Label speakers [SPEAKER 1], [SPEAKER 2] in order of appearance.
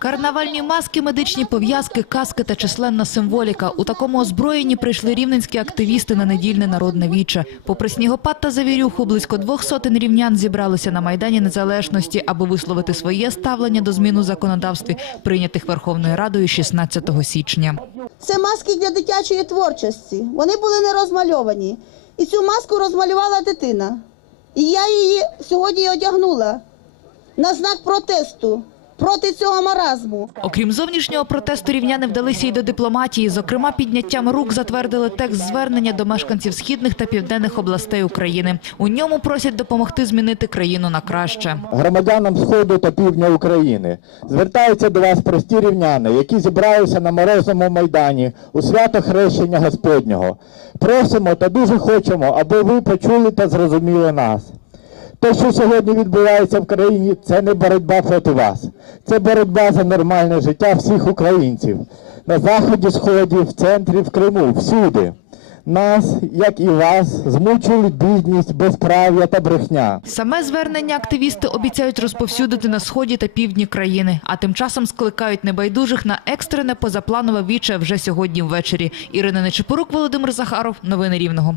[SPEAKER 1] Карнавальні маски, медичні пов'язки, каски та численна символіка. У такому озброєнні прийшли рівненські активісти на недільне народне віче. Попри снігопад та завірюху, близько двох сотень рівнян зібралися на Майдані Незалежності, аби висловити своє ставлення до змін у законодавстві, прийнятих Верховною Радою 16 січня.
[SPEAKER 2] Це маски для дитячої творчості. Вони були не розмальовані. І цю маску розмалювала дитина. І я її сьогодні одягнула на знак протесту проти цього маразму.
[SPEAKER 1] Окрім зовнішнього протесту, рівняни вдалися й до дипломатії. Зокрема, підняттям рук затвердили текст звернення до мешканців східних та південних областей України. У ньому просять допомогти змінити країну на краще.
[SPEAKER 3] громадянам Сходу та півдня України. Звертаються до вас прості рівняни, які зібралися на Морозному майдані у свято Хрещення Господнього. Просимо та дуже хочемо, аби ви почули та зрозуміли нас. Те, що сьогодні відбувається в країні, це не боротьба проти вас. Це боротьба за нормальне життя всіх українців. На заході, сході, в центрі, в Криму, всюди. Нас, як і вас, змучують бідність, безправ'я та брехня.
[SPEAKER 1] Саме звернення активісти обіцяють розповсюдити на сході та півдні країни, а тим часом скликають небайдужих на екстрене позапланове віче вже сьогодні ввечері. Ірина Нечепорук, Володимир Захаров. Новини Рівного.